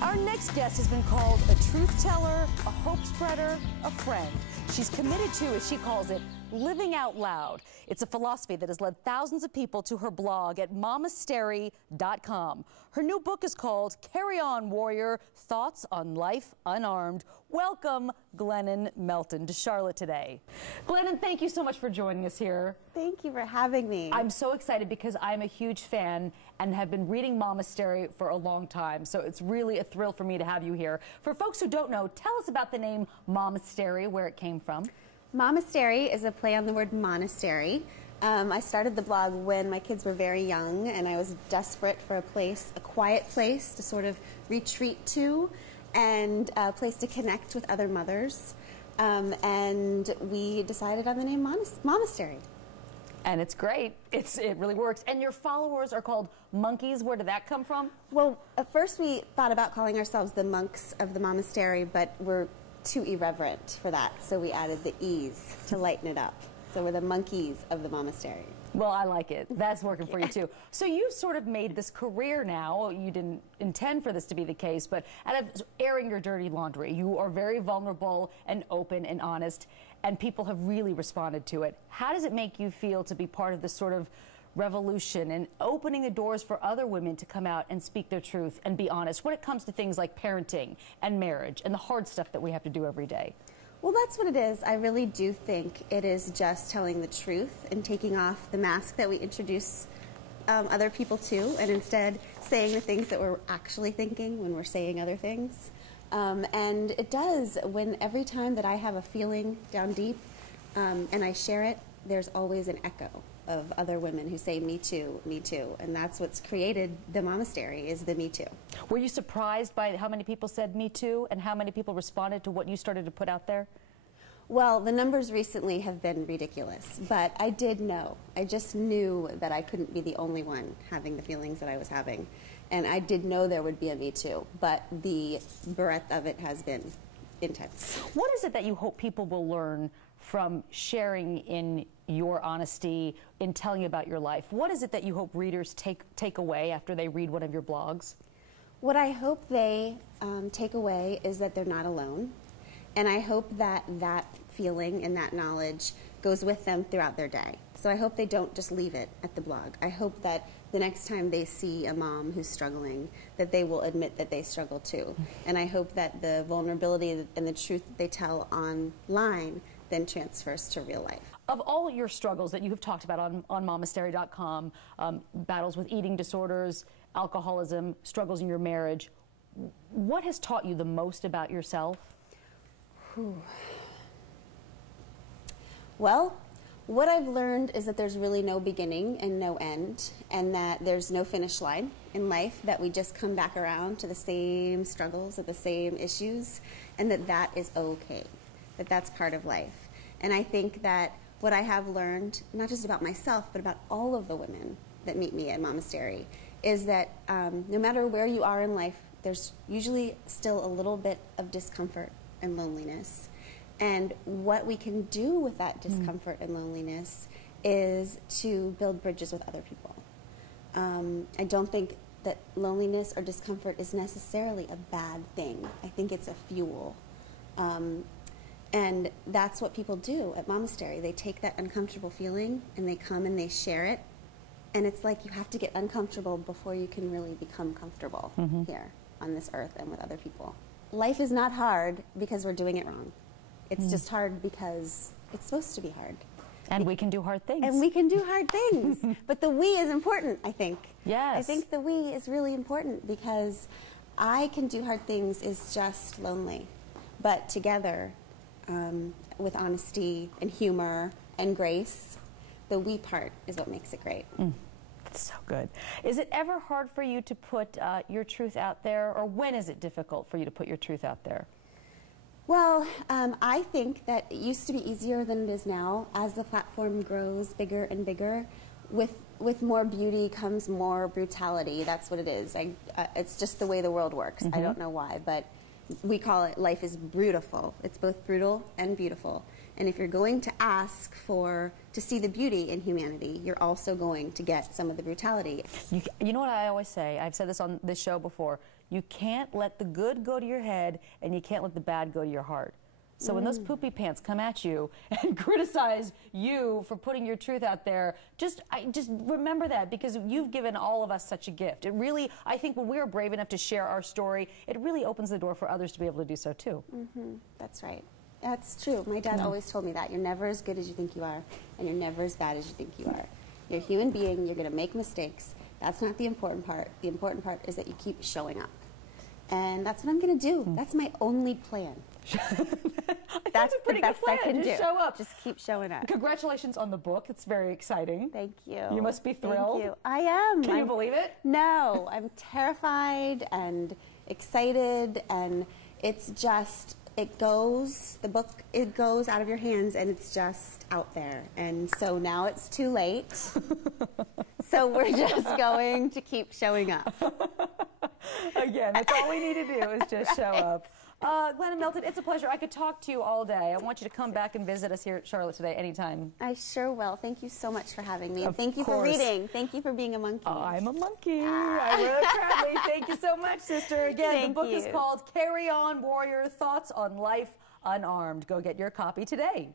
Our next guest has been called a truth teller, a hope spreader, a friend. She's committed to, as she calls it, living out loud. It's a philosophy that has led thousands of people to her blog at mamastery.com. Her new book is called Carry On Warrior, Thoughts on Life Unarmed. Welcome, Glennon Melton, to Charlotte today. Glennon, thank you so much for joining us here. Thank you for having me. I'm so excited because I'm a huge fan and have been reading Mamastery for a long time, so it's really a thrill for me to have you here. For folks who don't know, tell us about the name Mamastery, where it came from. Mamastery is a play on the word monastery. I started the blog when my kids were very young and I was desperate for a place, a quiet place to sort of retreat to and a place to connect with other mothers. And we decided on the name Mamastery. And it's great. It really works. And your followers are called monkeys. Where did that come from? Well, at first we thought about calling ourselves the monks of the monastery, but we're too irreverent for that, so we added the E's to lighten it up. So we're the monkeys of the monastery. Well, I like it. That's working for you too. So you've sort of made this career now. You didn't intend for this to be the case, but out of airing your dirty laundry, you are very vulnerable and open and honest, and people have really responded to it. How does it make you feel to be part of this sort of revolution and opening the doors for other women to come out and speak their truth and be honest when it comes to things like parenting and marriage and the hard stuff that we have to do every day? Well, that's what it is. I really do think it is just telling the truth and taking off the mask that we introduce other people to, and instead saying the things that we're actually thinking when we're saying other things. And it does, when every time that I have a feeling down deep and I share it, there's always an echo of other women who say, me too, and that's what's created the monastery, is the me too. Were you surprised by how many people said me too and how many people responded to what you started to put out there? Well, the numbers recently have been ridiculous, but I did know. I just knew that I couldn't be the only one having the feelings that I was having, and I did know there would be a me too, but the breadth of it has been intense. What is it that you hope people will learn from sharing in your honesty, in telling about your life? What is it that you hope readers take away after they read one of your blogs? What I hope they take away is that they're not alone. And I hope that that feeling and that knowledge goes with them throughout their day. So I hope they don't just leave it at the blog. I hope that the next time they see a mom who's struggling, that they will admit that they struggle too. And I hope that the vulnerability and the truth that they tell online then transfers to real life. Of all your struggles that you have talked about on mamastery.com, battles with eating disorders, alcoholism, struggles in your marriage, what has taught you the most about yourself? Well, what I've learned is that there's really no beginning and no end, and that there's no finish line in life, that we just come back around to the same struggles, or the same issues, and that that is okay, that that's part of life. And I think that what I have learned, not just about myself, but about all of the women that meet me at Mamastery, is that no matter where you are in life, there's usually still a little bit of discomfort and loneliness. And what we can do with that discomfort and loneliness is to build bridges with other people. I don't think that loneliness or discomfort is necessarily a bad thing. I think it's a fuel. And that's what people do at Mamastery. They take that uncomfortable feeling and they come and they share it. And it's like you have to get uncomfortable before you can really become comfortable here on this earth and with other people. Life is not hard because we're doing it wrong. It's just hard because it's supposed to be hard. And we can do hard things. And we can do hard things. But the we is important, I think. Yes. I think the we is really important because I can do hard things is just lonely. But together, with honesty and humor and grace, the we part is what makes it great. That's so good. Is it ever hard for you to put your truth out there, or when is it difficult for you to put your truth out there? Well, I think that it used to be easier than it is now. As the platform grows bigger and bigger, with more beauty comes more brutality. That's what it is. It's just the way the world works. I don't know why, but we call it life is brutal. It's both brutal and beautiful. And if you're going to ask to see the beauty in humanity, you're also going to get some of the brutality. You know what I always say? I've said this on this show before. you can't let the good go to your head and you can't let the bad go to your heart. So when those poopy pants come at you and criticize you for putting your truth out there, just remember that, because you've given all of us such a gift. It really, I think when we are brave enough to share our story, it really opens the door for others to be able to do so too. That's right. That's true. My dad always told me that. You're never as good as you think you are, and you're never as bad as you think you are. You're a human being. You're going to make mistakes. That's not the important part. The important part is that you keep showing up. And that's what I'm going to do. That's my only plan. That's the best I can do. Show up. Just keep showing up. Congratulations on the book. It's very exciting. Thank you. You must be thrilled. Thank you. I am. Can you believe it? No. I'm terrified and excited, and it's just, the book, it goes out of your hands, and it's just out there. And so now it's too late. So we're just going to keep showing up. Again, that's all we need to do is just show up. Glennon, Melton, it's a pleasure. I could talk to you all day. I want you to come back and visit us here at Charlotte today anytime. I sure will. Thank you so much for having me. And thank you for reading. Thank you for being a monkey. I'm a monkey. I wrote it proudly. Thank you so much, sister. Again, the book is called Carry On, Warrior, Thoughts on Life Unarmed. Go get your copy today.